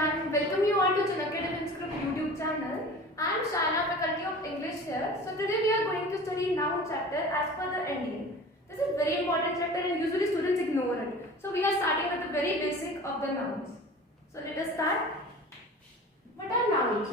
everyone, welcome you all to Chanakya Defense Group YouTube channel. I am Shana, faculty of English here. So today we are going to study noun chapter as per the NDA. This is very important chapter and usually students ignore it. So we are starting with the very basic of the nouns. So let us start. What are nouns?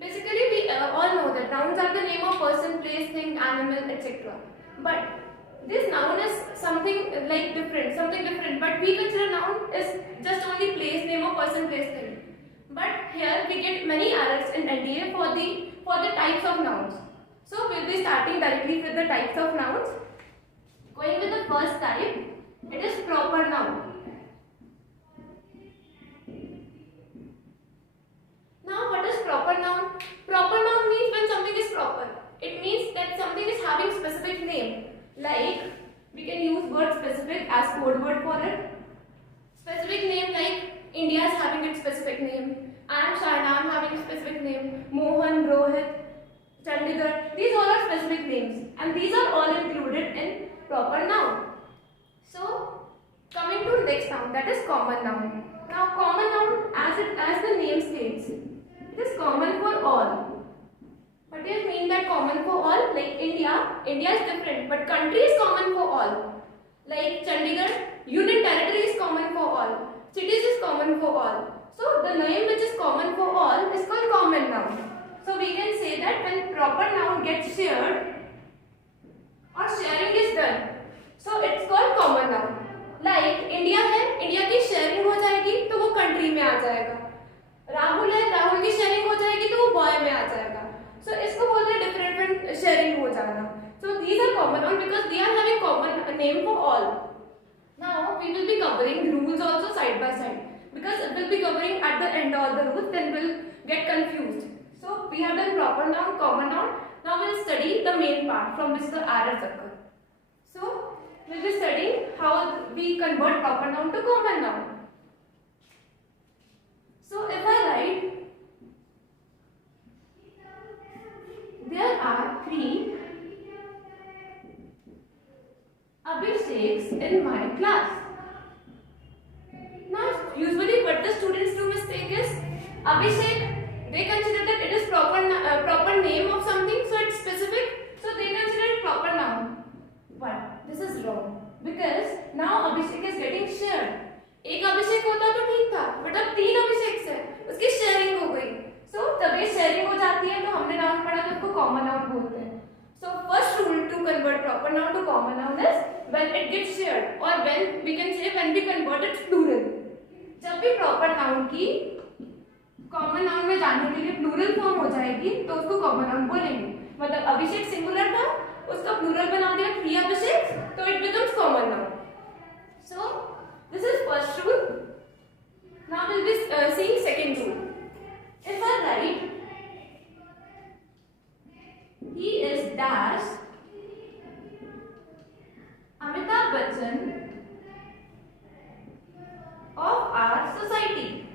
Basically we all know that nouns are the name of person, place, thing, animal, etc. But this noun is something like different, but we consider noun is just only place, name of person, place, thing. But here we get many errors in NDA for the types of nouns. So we'll be starting directly with the types of nouns. Going with the first type, it is proper noun. Now what is proper noun? Proper noun means when something is proper. It means that something is having specific name. Like we can use word specific as code word for it. Specific name like India is having its specific name. I am Shana, I am having a specific name. Mohan, Rohit, Chandigarh. These all are specific names and these are all included in proper noun. So coming to next noun, that is common noun. Now common noun as the name states, it is common for all. What do you mean that common for all? Like India is different, but country is common for all. Like Chandigarh, union territory is common for all. Cities is common for all. So the name which is common for all is called common noun. So we can say that when proper noun gets shared or sharing is done, so it's called common noun. Like India है, India की sharing हो जाएगी तो वो country में आ जाएगा. राहुल है, राहुल की sharing हो जाएगी तो वो boy में आ जाएगा. So इसको बोलते हैं different sharing हो जाना. So these are common noun because they are having common name for all. Now we will be covering rules also side by side because it will be covering at the end all the rules, then we'll get confused. So we have done proper noun, common noun. Now we'll study the main part from which the errors occur. So we'll be studying how we convert proper noun to common noun. So if I write, there are 3 Abhisheks in my class. Now usually what the students do mistake is, Abhishek, they consider that it is proper name of something, so it's specific, so they consider it proper noun. But this is wrong because now Abhishek is getting shared. एक अभिषेक होता तो ठीक था, but अब 3 अभिषेक है, उसकी sharing हो गई. So जब ये शेयरिंग हो जाती है तो हमने नाउन पढ़ा तो उसको कॉमन नाउन बोलते हैं. So first rule to convert proper noun to common noun is when it gets shared, or when we can say when we convert it plural. जब भी proper noun की common noun में जाने के लिए plural form हो जाएगी तो उसको common noun बोलेंगे. मतलब अभिषेक सिंगुलर था, उसका plural बना दिया 3 अभिषेक, तो it becomes common noun. So this is first rule. Now we'll be seeing second rule. If I write, he is dash Amitabh Bachchan of our society.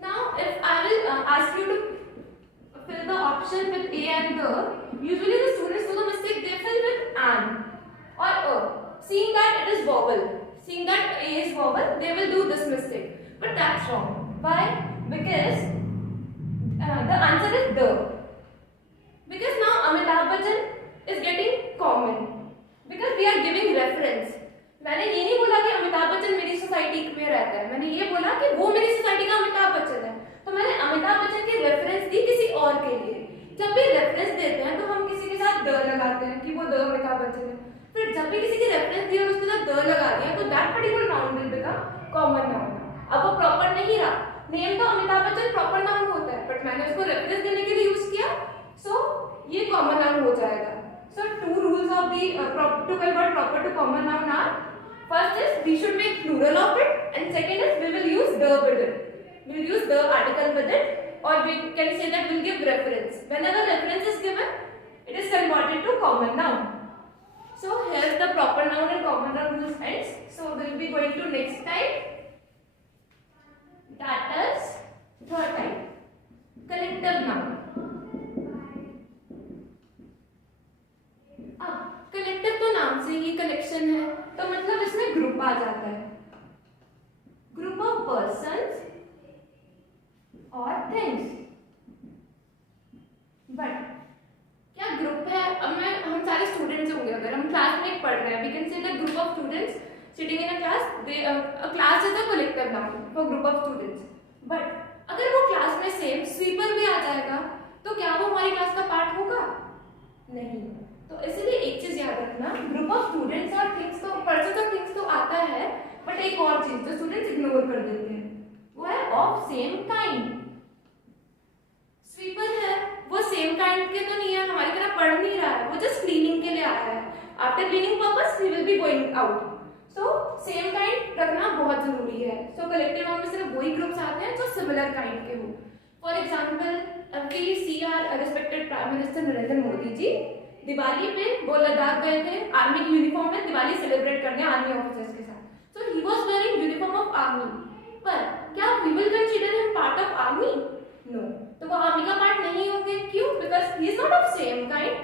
Now if I will ask you to fill the option with a and the, usually the students do the mistake, they fill with an or a. Seeing that it is vowel, seeing that a is vowel, they will do this mistake. But that's wrong. Why? Because the answer is the. Because now Amitabh Bachchan is getting common. Because we are giving reference. मैंने ये नहीं बोला कि अमिताभ बच्चन मेरी society में रहता है, मैंने ये बोला कि वो मेरी सोसाइटी का अमिताभ बच्चन है. तो मैंने अमिताभ बच्चन की रेफरेंस दी किसी और के लिए. जब भी रेफरेंस देते हैं तो हम किसी के साथ द लगाते हैं कि वो द अमिताभ बच्चन है. फिर जब भी किसी की रेफरेंस दी और उसके साथ द लगा दिया तो that particular noun will become common noun. अब वो प्रॉपर नहीं रहा. नेम तो अमिताभ बच्चन प्रॉपर नाउन होता है, बट मैंने उसको रेफरेंस देने के लिए यूज किया, सो ये कॉमन नाउन हो जाएगा. सो 2 rules of the to convert proper to common noun are, first is we should make plural of it, and second is we will use the with it. We will use the article with it, or we can say that we will give reference. Whenever reference is given, it is converted to common noun. So here is the proper noun and common noun rules ends. So we will be going to next type. That is third type, collective noun. अब collective तो नाम से ही collection है, तो मतलब इसमें group group आ जाता है, ग्रुप ऑफ पर्सन्स और थिंग्स। बट क्या ग्रुप है, अब मैं हम सारे स्टूडेंट्स होंगे, अगर हम क्लास में पढ़ रहे हैं, we can say the group of students sitting in a class, a class is a collective noun for group of students। But अगर वो क्लास में सेम स्वीपर भी आ जाएगा तो क्या वो हमारी क्लास का पार्ट होगा? नहीं। तो इसलिए एक चीज याद रखना, ग्रुप ऑफ स्टूडेंट्स और थिंग्स तो, पर्सन्स और थिंग्स तो आता है, बट एक और चीज जो स्टूडेंट्स इग्नोर कर देते हैं वो है ऑफ सेम काइंड। स्वीपर है वो सेम काइंड के तो नहीं है, हमारी तरह पढ़ नहीं रहा है, वो जस्ट क्लीनिंग के लिए आया है। After cleaning purpose he will be going out. So same kind रखना बहुत जरूरी है। सो कलेक्टिव नाउन में सिर्फ वही ग्रुप्स आते हैं जो सिमिलर काइंड के हो। For example, we see are respected prime minister Narendra Modi ji Diwali पे वो लद्दाख गए थे आर्मी की यूनिफॉर्म में दिवाली सेलिब्रेट करने आर्मी ऑफिसर्स के साथ। So he was wearing uniform of army. पर क्या we will consider him part of army? No. तो वो आर्मी का पार्ट नहीं होंगे, क्यों? Because he is not of same kind.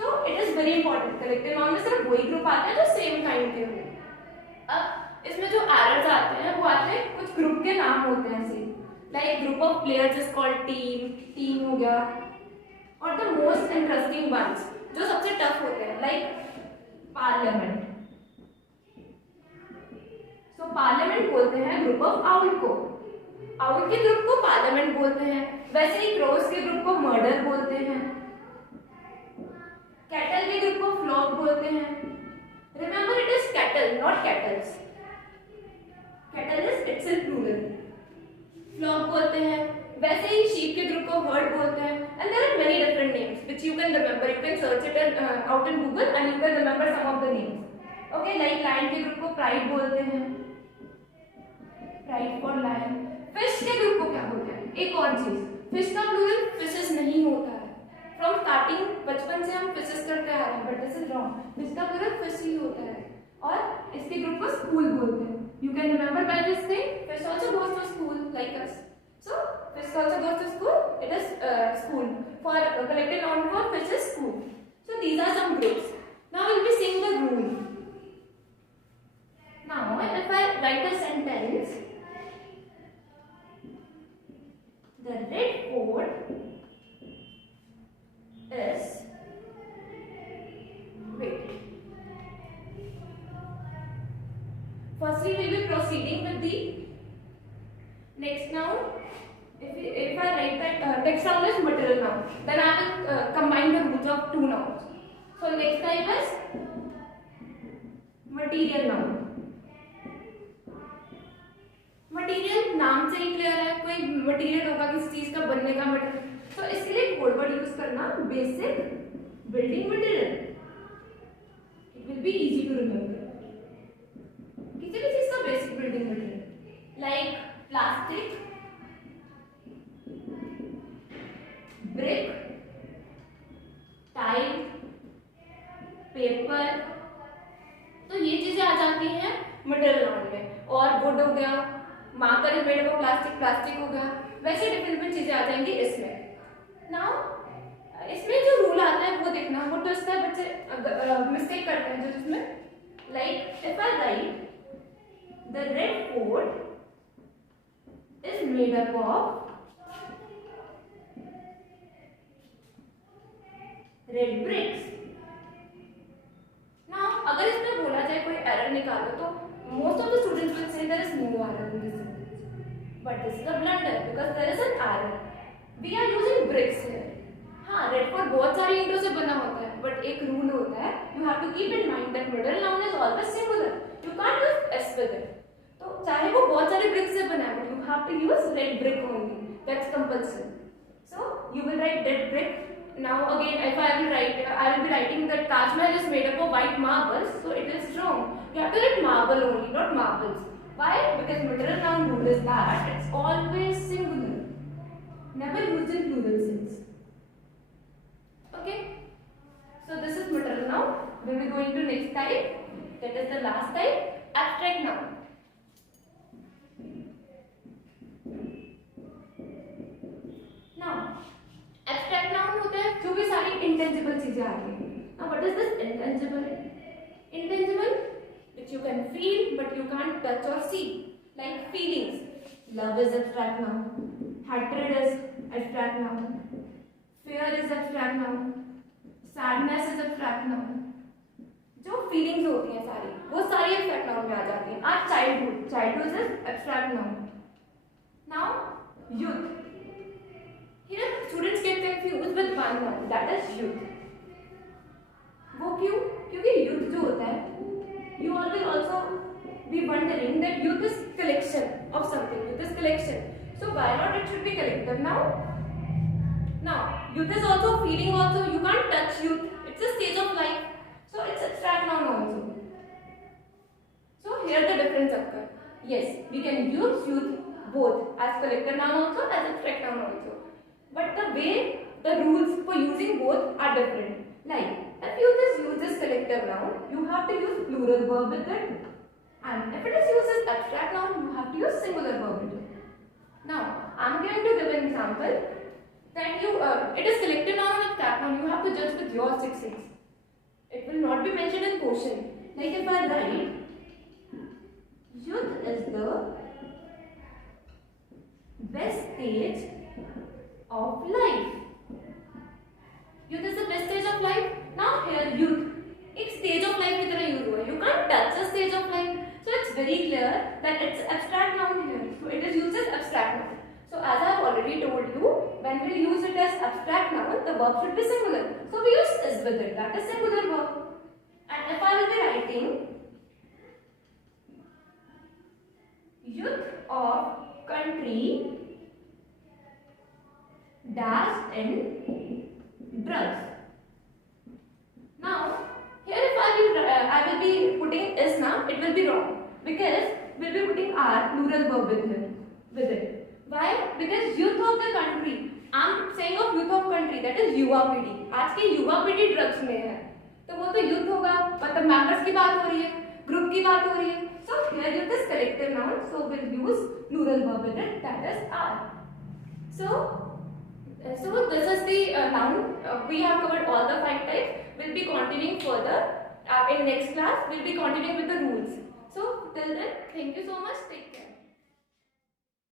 So it is very important, collective noun में सिर्फ वही ग्रुप आते हैं जो सेम काइंड के हो। अब इसमें जो एरर्स आते हैं वो आते हैं, कुछ ग्रुप के नाम होते हैं ऐसे, like group of players is called team, team हो गया। और द मोस्ट इंटरेस्टिंग वंस जो सबसे टफ होते हैं, लाइक पार्लियामेंट। सो पार्लियामेंट बोलते हैं ग्रुप ऑफ आउल को, आउल के ग्रुप को पार्लियामेंट बोलते हैं। वैसे ही क्रोस के ग्रुप को मर्डर बोलते हैं, कैटल के ग्रुप को फ्लॉक बोलते हैं। Remember it is cattle not cattles, cattle is itself plural. Flock बोलते हैं। वैसे ही शीप के ग्रुप को हर्ड बोलते हैं। And there are many different names which you can remember, you can search it out in Google and you can remember some of the names. Okay, like lion के group को pride बोलते हैं, pride for lion. Fish के group को क्या बोलते हैं? एक और चीज, फिश का प्लूरल फिशेस नहीं होता है। फ्रॉम स्टार्टिंग बचपन से हम फिशेस करते आ रहे हैं, but this is wrong, fish का प्लूरल फिश ही होता है। और इसके ग्रुप को स्कूल बोलते हैं। You can remember by this thing, fish also goes to school like us. So fish also goes to school. It is school. For collective noun for fish is school. So these are some groups. Now we'll be seeing the rule. Now if I write a sentence, the red coat is, wait. Firstly, we'll be proceeding with the next noun. If I write that next noun is material noun, then I will combine the roots of two nouns. So next type is material noun. Material नाम से ही clear है, कोई material होगा किसी चीज का बनने का मटेरियल। तो इसके लिए कोड वर्ड यूज करना, basic building material. It will be easy to remember. किसी भी चीज का basic building material, like plastic, brick, tile, paper. तो ये चीजें आ जाती हैं मटेरियल नाउन में। और वुड हो गया, marker is made of plastic, plastic हो गया। वैसे डिफरेंट चीजें आ जाएंगी इसमें। नाउ इसमें जो रूल आता है वो देखना, वो तो इसका बच्चे मिस्टेक करते हैं जो इसमें, like if I write the red coat is made up of red bricks. Now अगर इसमें बोला जाए कोई एरर निकालो तो most of the students will say there is no error in this sentence, but this is a blunder because there is an error. We are using bricks here. हाँ, red fort बहुत सारी ईंटों से बना होता है, but एक rule होता है, you have to keep in mind that middle noun is always singular. You can't use s with it. तो चाहे वो बहुत सारे ब्रिक से बना है, you have to use red brick only. That's compulsory. So you will write red brick. Now again, if I will be writing that Taj Mahal is made up of white marbles. So it is wrong. You have to write marble only, not marbles. Why? Because material noun rule is that it's always singular, never used in plural sense. Okay. So this is material noun. We will be going to next type. That is the last type, abstract noun. Abstract noun होते हैं जो भी सारी intangible चीजें आ रही हैं। Now what is this intangible? Intangible which you can feel, feel but you can't touch or see. Like feelings. Love is abstract noun. Hatred is abstract noun. Fear is abstract noun. Sadness is abstract noun. जो feelings होती हैं सारी, वो सारी abstract noun में आ जाती हैं. आज childhood is abstract noun. Now youth. Here students gate confused with one word, that is youth. वो क्यों? क्योंकि यूथ जो होता है, you always also be wondering that youth is collection of something. Youth is collection. So why not it should be collective now? Now youth is also feeling also. You can't touch youth. It's a stage of life. So it's abstract noun also. So here the difference occur. Yes, we can use youth both as collective noun also as abstract noun also. But the way the rules for using both are different. Like if youth is used as collective noun, you have to use plural verb with it. And if it is used as abstract noun, you have to use singular verb with it. Now I am going to give an example that it is collective noun and abstract noun. You have to judge with your 6 things. It will not be mentioned in quotient. Like if I write, youth is the best stage of life. Youth is the best stage of life. Now here youth, एक stage of life की तरह use हुआ. You can't touch the stage of life. So it's very clear that it's abstract noun here. So it is used as abstract noun. So as I have already told you, when we use it as abstract noun, the verb should be singular. So we use is with it. That is singular verb. And if I will be writing youth of country dash in drugs. Now here if I will be putting is now, it will be wrong because we will be putting R plural verb with it. Why? Because youth of the country. I am saying of youth of country, that is युवा पीढ़ी. आज की युवा पीढ़ी drugs में है, तो वो तो यूथ होगा, मतलब मेंबर्स की बात हो रही है, ग्रुप की बात हो रही है. So here youth is collective noun, so we'll use plural verb with it, that is R. So this is the noun. We have covered all the 5 types. We'll be continuing further in next class. We'll be continuing with the rules. So till then, thank you so much. Take care.